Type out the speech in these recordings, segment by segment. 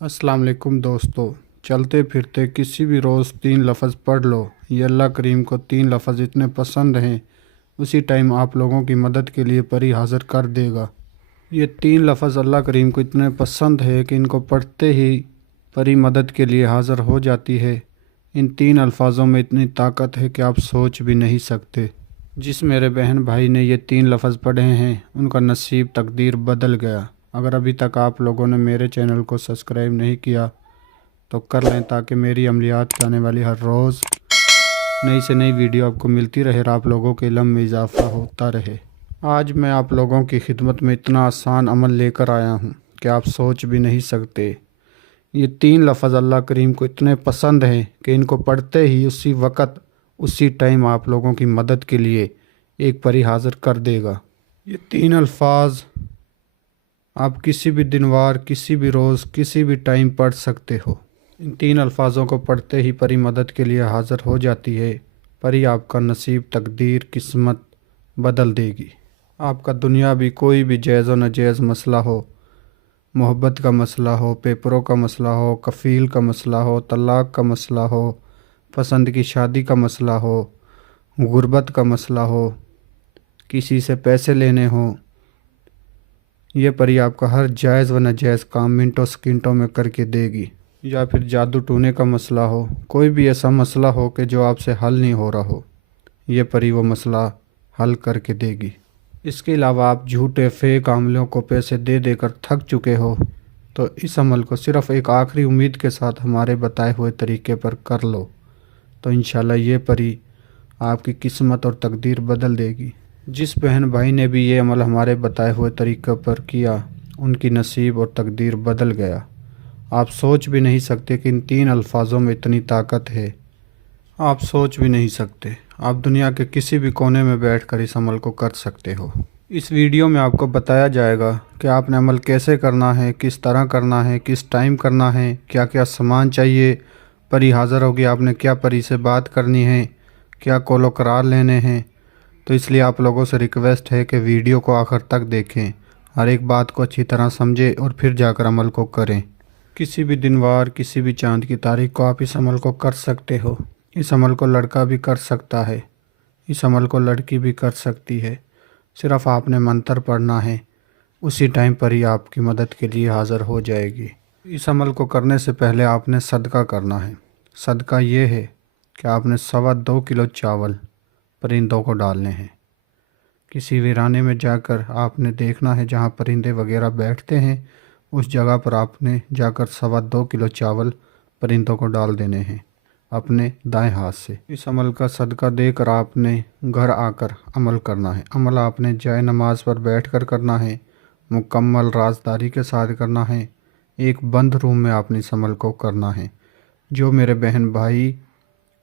अस्सलाम वालेकुम दोस्तों। चलते फिरते किसी भी रोज़ 3 लफ्ज़ पढ़ लो। ये अल्लाह करीम को 3 लफ्ज़ इतने पसंद हैं, उसी टाइम आप लोगों की मदद के लिए परी हाज़िर कर देगा। ये 3 लफ्ज़ अल्लाह करीम को इतने पसंद है कि इनको पढ़ते ही परी मदद के लिए हाज़िर हो जाती है। इन 3 अल्फाज़ों में इतनी ताकत है कि आप सोच भी नहीं सकते। जिस मेरे बहन भाई ने ये 3 लफ्ज़ पढ़े हैं उनका नसीब तकदीर बदल गया। अगर अभी तक आप लोगों ने मेरे चैनल को सब्सक्राइब नहीं किया तो कर लें, ताकि मेरी अमलियात की आने वाली हर रोज़ नई से नई वीडियो आपको मिलती रहे और आप लोगों के इल्म में इजाफ़ा होता रहे। आज मैं आप लोगों की खिदमत में इतना आसान अमल लेकर आया हूँ कि आप सोच भी नहीं सकते। ये 3 लफ्ज़ अल्लाह करीम को इतने पसंद हैं कि इनको पढ़ते ही उसी वक़्त उसी टाइम आप लोगों की मदद के लिए एक परी हाज़िर कर देगा। ये 3 अल्फाज आप किसी भी दिन वार, किसी भी रोज़, किसी भी टाइम पढ़ सकते हो। इन 3 अल्फाजों को पढ़ते ही परी मदद के लिए हाज़िर हो जाती है। परी आपका नसीब, तकदीर, किस्मत बदल देगी। आपका दुनिया भी कोई भी जायज़ व नाजायज़ मसला हो, मोहब्बत का मसला हो, पेपरों का मसला हो, कफ़ील का मसला हो, तलाक़ का मसला हो, पसंद की शादी का मसला हो, गुर्बत का मसला हो, किसी से पैसे लेने हो, ये परी आपका हर जायज़ व नाजायज़ काम मिनटों सेकंडों में करके देगी। या फिर जादू टोने का मसला हो, कोई भी ऐसा मसला हो कि जो आपसे हल नहीं हो रहा हो, ये परी वो मसला हल करके देगी। इसके अलावा आप झूठे फेक आमलों को पैसे दे देकर थक चुके हो तो इस अमल को सिर्फ़ एक आखिरी उम्मीद के साथ हमारे बताए हुए तरीके पर कर लो, तो इंशाल्लाह ये परी आपकी किस्मत और तकदीर बदल देगी। जिस बहन भाई ने भी ये अमल हमारे बताए हुए तरीक़े पर किया, उनकी नसीब और तकदीर बदल गया। आप सोच भी नहीं सकते कि इन 3 अल्फाजों में इतनी ताकत है। आप सोच भी नहीं सकते। आप दुनिया के किसी भी कोने में बैठकर इस अमल को कर सकते हो। इस वीडियो में आपको बताया जाएगा कि आपने अमल कैसे करना है, किस तरह करना है, किस टाइम करना है, क्या क्या सामान चाहिए, परी हाज़िर होगी, आपने क्या परी से बात करनी है, क्या कॉलो करार लेने हैं। तो इसलिए आप लोगों से रिक्वेस्ट है कि वीडियो को आखिर तक देखें, हर एक बात को अच्छी तरह समझें और फिर जाकर अमल को करें। किसी भी दिन वार, किसी भी चाँद की तारीख को आप इस अमल को कर सकते हो। इस अमल को लड़का भी कर सकता है, इस अमल को लड़की भी कर सकती है। सिर्फ़ आपने मंत्र पढ़ना है, उसी टाइम पर ही आपकी मदद के लिए हाज़िर हो जाएगी। इस अमल को करने से पहले आपने सदका करना है। सदका ये है कि आपने 2.25 किलो चावल परिंदों को डालने हैं। किसी वीराने में जाकर आपने देखना है जहाँ परिंदे वगैरह बैठते हैं, उस जगह पर आपने जाकर 2.25 किलो चावल परिंदों को डाल देने हैं अपने दाएं हाथ से। इस अमल का सदका देकर आपने घर आकर अमल करना है। अमल आपने जाए नमाज पर बैठकर करना है, मुकम्मल राजदारी के साथ करना है। एक बंद रूम में आपने इस अमल को करना है। जो मेरे बहन भाई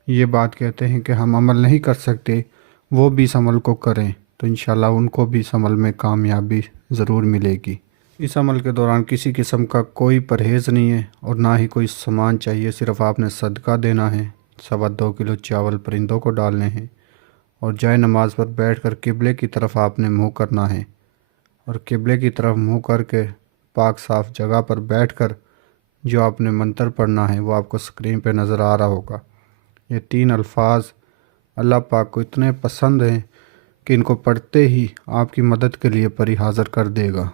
ये बात कहते हैं कि हम अमल नहीं कर सकते, वो भी इस अमल को करें तो इंशाल्लाह उनको भी इस अमल में कामयाबी ज़रूर मिलेगी। इस अमल के दौरान किसी किस्म का कोई परहेज़ नहीं है और ना ही कोई सामान चाहिए। सिर्फ़ आपने सदका देना है, 2.25 किलो चावल परिंदों को डालने हैं और जाए नमाज पर बैठकर किबले की तरफ आपने मुँह करना है और किबले की तरफ मुँह करके पाक साफ़ जगह पर बैठकर जो आपने मंत्र पढ़ना है वो आपको स्क्रीन पर नज़र आ रहा होगा। ये 3 अल्फाज अल्लाह पाक को इतने पसंद हैं कि इनको पढ़ते ही आपकी मदद के लिए परी हाज़िर कर देगा।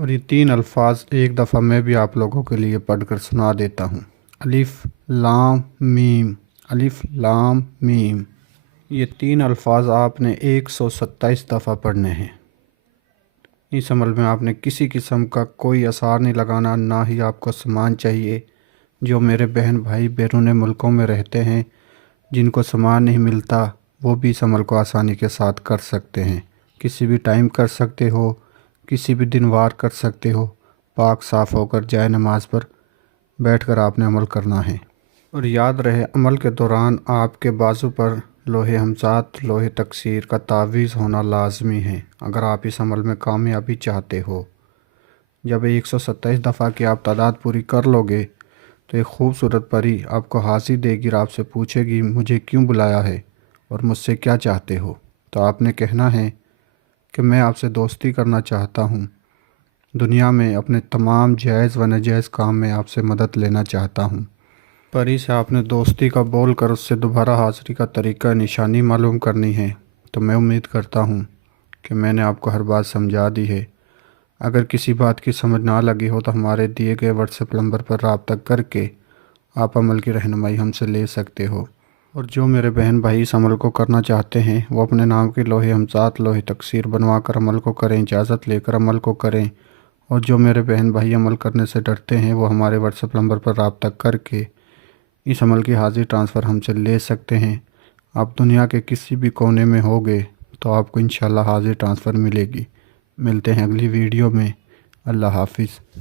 और ये 3 अल्फाज एक दफ़ा मैं भी आप लोगों के लिए पढ़कर सुना देता हूँ। अलिफ लाम मीम, अलिफ लाम मीम। ये 3 अल्फाज आपने 127 दफ़ा पढ़ने हैं। इस अमल में आपने किसी किस्म का कोई असर नहीं लगाना, ना ही आपको सामान चाहिए। जो मेरे बहन भाई बैरून मुल्कों में रहते हैं, जिनको सामान नहीं मिलता, वो भी इस अमल को आसानी के साथ कर सकते हैं। किसी भी टाइम कर सकते हो, किसी भी दिन वार कर सकते हो। पाक साफ़ होकर जाए नमाज पर बैठकर आपने अमल करना है। और याद रहे, अमल के दौरान आपके बाजू पर लोहे हमजात, लोहे तकसीर का तावीज़ होना लाजमी है अगर आप इस अमल में कामयाबी चाहते हो। जब 127 दफ़ा की आप तादाद पूरी कर लोगे तो एक ख़ूबसूरत परी आपको हाज़िर देगी और आपसे पूछेगी मुझे क्यों बुलाया है और मुझसे क्या चाहते हो। तो आपने कहना है कि मैं आपसे दोस्ती करना चाहता हूँ دنیا میں اپنے تمام جائز و ناجائز کام میں آپ سے مدد لینا چاہتا ہوں۔ پری سے آپ نے دوستی کا بول کر اس سے دوبارہ حاضری کا طریقہ نشانی معلوم کرنی ہے، تو میں امید کرتا ہوں کہ میں نے آپ کو ہر بات سمجھا دی ہے۔ اگر کسی بات کی سمجھ نہ لگی ہو تو ہمارے دیے گئے واٹس ایپ نمبر پر رابطہ کر کے آپ عمل کی رہنمائی ہم سے لے سکتے ہو۔ اور جو میرے بہن بھائی اس عمل کو کرنا چاہتے ہیں وہ اپنے نام کے لوہے ہمزاد لوہے تکثیر بنوا کر عمل کو کریں، اجازت لے کر عمل کو کریں۔ اور جو میرے بہن بھائی عمل کرنے سے ڈرتے ہیں وہ ہمارے واٹس ایپ نمبر پر رابطہ کر کے اس عمل کی حاضری ٹرانسفر ہم سے لے سکتے ہیں۔ آپ دنیا کے کسی بھی کونے میں ہوگے تو آپ کو انشاءاللہ حاضری ٹرانسفر ملے گی۔ ملتے ہیں اگلی ویڈیو میں۔ اللہ حافظ۔